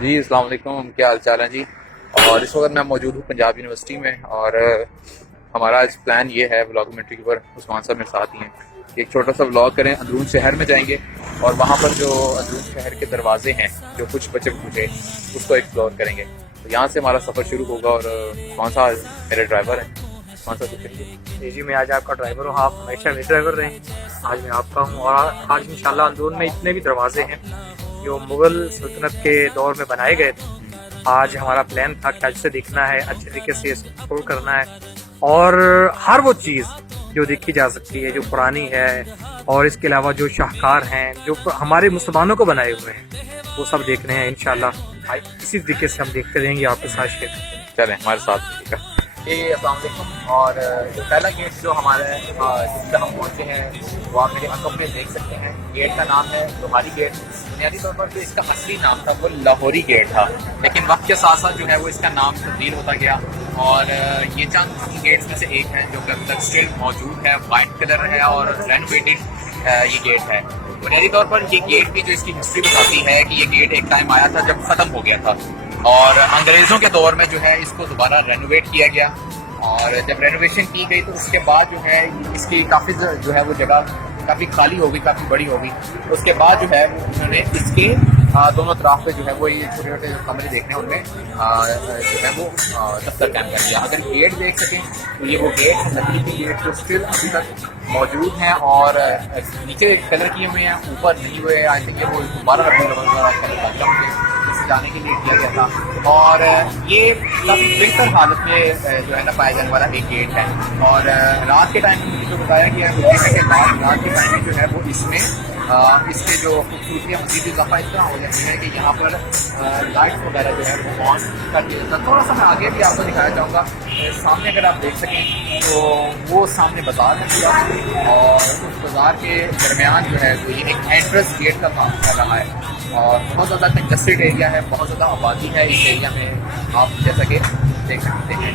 جی السلام علیکم، کیا حال چال ہے جی؟ اور اس وقت میں موجود ہوں پنجاب یونیورسٹی میں، اور ہمارا آج پلان یہ ہے ولاگومنٹری کے اوپر، عثمان صاحب میرے ساتھ ہی ہیں کہ ایک چھوٹا سا ولاگ کریں، اندرون شہر میں جائیں گے اور وہاں پر جو اندرون شہر کے دروازے ہیں جو کچھ بچے پوچھے اس کو ایکسپلور کریں گے. تو یہاں سے ہمارا سفر شروع ہوگا. اور عثمان صاحب میرے ڈرائیور ہیں. عثمان صاحب شکریہ. جی میں آج آپ کا ڈرائیور ہوں. آپ ہمیشہ میرے ڈرائیور رہے ہیں. آج میں آپ کا ہوں. اور آج انشاءاللہ اندرون میں اتنے بھی دروازے ہیں جو مغل سلطنت کے دور میں بنائے گئے تھے. آج ہمارا پلان تھا کہ آج سے دیکھنا ہے، اچھے طریقے سے ایکسپلور کرنا ہے، اور ہر وہ چیز جو دیکھی جا سکتی ہے جو پرانی ہے، اور اس کے علاوہ جو شاہکار ہیں جو ہمارے مسلمانوں کو بنائے ہوئے ہیں وہ سب دیکھنے ہیں انشاءاللہ. اسی طریقے سے ہم دیکھتے رہیں گے، آپ کے ساتھ شیئر کریں گے. چلیں ہمارے ساتھ. جی السلام علیکم. اور جو پہلا گیٹ جو ہمارا جس پہ ہم پہنچے ہیں وہ آپ میرے آنکھوں میں دیکھ سکتے ہیں. گیٹ کا نام ہے لوہاری گیٹ. بنیادی طور پر جو اس کا اصلی نام تھا وہ لاہوری گیٹ تھا، لیکن وقت کے ساتھ ساتھ جو ہے وہ اس کا نام تبدیل ہوتا گیا. اور یہ چند گیٹس میں سے ایک ہے جو کہ ابھی تک اسٹل موجود ہے. وائٹ کلر ہے اور رینوویٹڈ یہ گیٹ ہے. بنیادی طور پر یہ گیٹ بھی جو اس کی ہسٹری بتاتی ہے کہ یہ گیٹ ایک ٹائم آیا تھا جب ختم ہو گیا تھا، اور انگریزوں کے دور میں جو ہے اس کو دوبارہ رینوویٹ کیا گیا. اور جب رینوویشن کی گئی تو اس کے بعد جو ہے اس کی کافی جو ہے وہ جگہ کافی خالی ہو گئی، کافی بڑی ہو گئی. اس کے بعد جو ہے انہوں نے اس کے دونوں طرف پہ جو ہے وہ یہ چھوٹے چھوٹے کمرے دیکھنے ان میں جو ہے وہ دفتر قائم کر دیا. اگر گیٹ دیکھ سکیں تو یہ وہ گیٹ لکڑی کے گیٹ جو اسٹل ابھی تک موجود ہیں اور نیچے کلر کیے ہوئے ہیں، اوپر نہیں ہوئے. آئی تھنک یہ وہ 12 کلر جانے کے لیے کیا گیا تھا. اور یہ کافی بہتر حالت میں جو ہے نا پایا جانے والا ایک گیٹ ہے. اور رات کے ٹائم میں مجھے جو بتایا گیا ہے کہ رات کے ٹائم میں جو ہے وہ اس میں اس کے جو خوبصورتی مزید اضافہ اس طرح ہو جاتی ہے کہ یہاں پر لائٹ وغیرہ جو ہے وہ آن کر دیا جاتا ہے. تھوڑا سا میں آگے بھی آپ کو دکھانا چاہوں گا. سامنے اگر آپ دیکھ سکیں تو وہ سامنے بازار ہے پورا، اور اس بازار کے درمیان جو ہے وہ یہ ایک انٹرنس گیٹ کا کام کر رہا ہے. اور بہت زیادہ کنجسٹڈ ایریا ہے، بہت زیادہ آبادی ہے اس ایریا میں، آپ جیسا کہ دیکھ سکتے ہیں.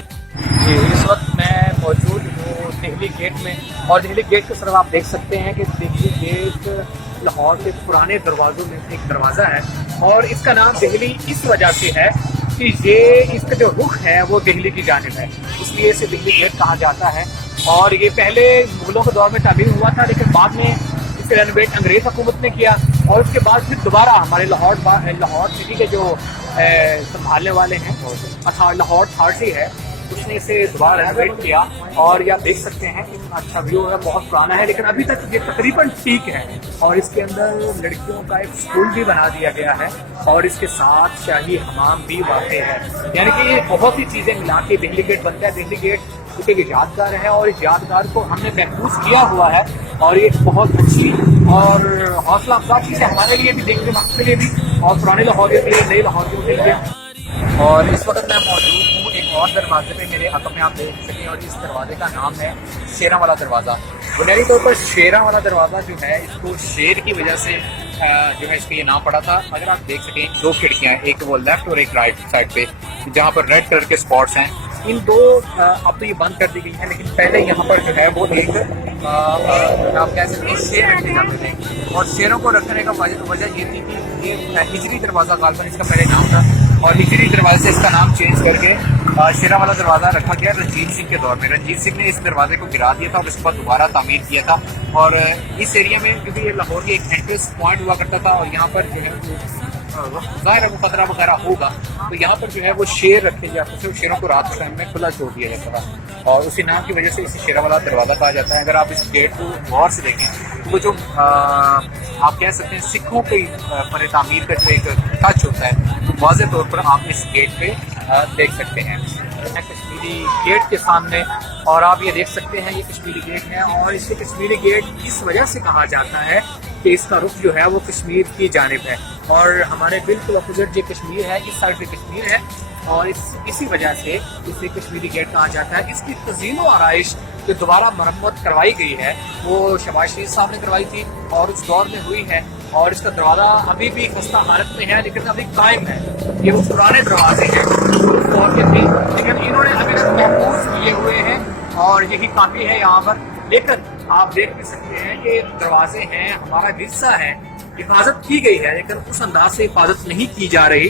جی اس وقت میں موجود ہوں دہلی گیٹ میں، اور دہلی گیٹ کی طرف آپ دیکھ سکتے ہیں کہ دہلی گیٹ لاہور کے پرانے دروازوں میں سے ایک دروازہ ہے. اور اس کا نام دہلی اس وجہ سے ہے کہ یہ اس کا جو رخ ہے وہ دہلی کی جانب ہے، اس لیے اسے دہلی گیٹ کہا جاتا ہے. اور یہ پہلے مغلوں کے دور میں تعمیر ہوا تھا، لیکن بعد میں اسے رینوویٹ انگریز حکومت نے کیا، اور اس کے بعد پھر دوبارہ ہمارے لاہور سٹی کے جو سنبھالنے والے ہیں لاہور اتھارٹی ہے، اس نے اسے دوبارہ رینوویٹ کیا. اور یہ آپ دیکھ سکتے ہیں اتنا اچھا ویو ہے، بہت پرانا ہے، لیکن ابھی تک یہ تقریباً ٹھیک ہے. اور اس کے اندر لڑکیوں کا ایک اسکول بھی بنا دیا گیا ہے، اور اس کے ساتھ شاہی حمام بھی واقع ہے. یعنی کہ یہ بہت سی چیزیں ملا کے دہلی گیٹ بنتا ہے. دہلی گیٹ ایک یادگار ہے، اور اس یادگار کو ہم نے محفوظ کیا ہوا ہے، اور یہ بہت اچھی اور حوصلہ افزا چیز ہے ہمارے لیے بھی، دیکھنے والوں کے لیے بھی، اور پرانے لاہوریوں کے لیے، نئے لاہوریوں کے لیے. اور اس وقت میں موجود ہوں ایک اور دروازے پہ، میرے حق میں آپ دیکھ سکیں، اور اس دروازے کا نام ہے شیراں والا دروازہ. بنیادی طور پر شیراں والا دروازہ جو ہے اس کو شیر کی وجہ سے جو ہے اس کا یہ نام پڑا تھا. اگر آپ دیکھ سکیں دو کھڑکیاں ہیں، ایک وہ لیفٹ اور ایک رائٹ سائڈ پہ، جہاں پر ریڈ کلر کے اسپاٹس ہیں. ان دو اب تو یہ بند کر دی گئی ہیں، لیکن پہلے یہاں پر جو ہے وہ ایک آپ کہہ سکتے ہیں شیر رکھے جاتے تھے. اور شیروں کو رکھنے کا وجہ یہ تھی کہ یہ ہجری دروازہ غالباً اس کا پہلے نام تھا، اور ہجری دروازے سے اس کا نام چینج کر کے شیراں والا دروازہ رکھا گیا رنجیت سنگھ کے دور میں. رنجیت سنگھ نے اس دروازے کو گرا دیا تھا اور اس کے بعد دوبارہ تعمیر کیا تھا. اور اس ایریا میں کیونکہ یہ لاہور کی ایک انٹرنس پوائنٹ ہوا کرتا تھا، اور یہاں پر جو ہے ظاہر ہے وہ خطرہ وغیرہ ہوگا، تو یہاں پر جو ہے وہ شیر رکھے جاتے تھے. شیروں کو رات کے ٹائم میں کھلا چھوڑ دیا جاتا تھا، اور اسی نام کی وجہ سے اسے شیراں والا دروازہ کہا جاتا ہے. اگر آپ اس گیٹ کو غور سے دیکھیں تو وہ جو آپ کہہ سکتے ہیں سکھوں کی پر تعمیر کا جو ایک ٹچ ہوتا ہے، تو واضح طور پر آپ اس گیٹ پہ دیکھ سکتے ہیں. کشمیری گیٹ کے سامنے، اور آپ یہ دیکھ سکتے ہیں یہ کشمیری گیٹ ہے، اور اسے کشمیری گیٹ اس وجہ سے کہا جاتا ہے کہ اس کا رخ جو ہے وہ کشمیر کی جانب ہے، اور ہمارے بالکل اپوزٹ جو کشمیر ہے اس سائڈ پہ کشمیر ہے، اور اسی وجہ سے اسے کشمیری گیٹ کہا جاتا ہے. اس کی تزئین و آرائش جو دوبارہ مرمت کروائی گئی ہے وہ شہباز شریف صاحب نے کروائی تھی، اور اس دور میں ہوئی ہے. اور اس کا دروازہ ابھی بھی خستہ حالت میں ہے، لیکن ابھی قائم ہے. یہ وہ پرانے دروازے ہیں اس دور کے تھے، لیکن انہوں نے ابھی تک محفوظ کیے ہوئے ہیں، اور یہی کافی ہے یہاں پر. لیکن آپ دیکھ بھی سکتے ہیں کہ دروازے ہیں، ہمارا ورثہ ہے، حفاظت کی گئی ہے، لیکن اس انداز سے حفاظت نہیں کی جا رہی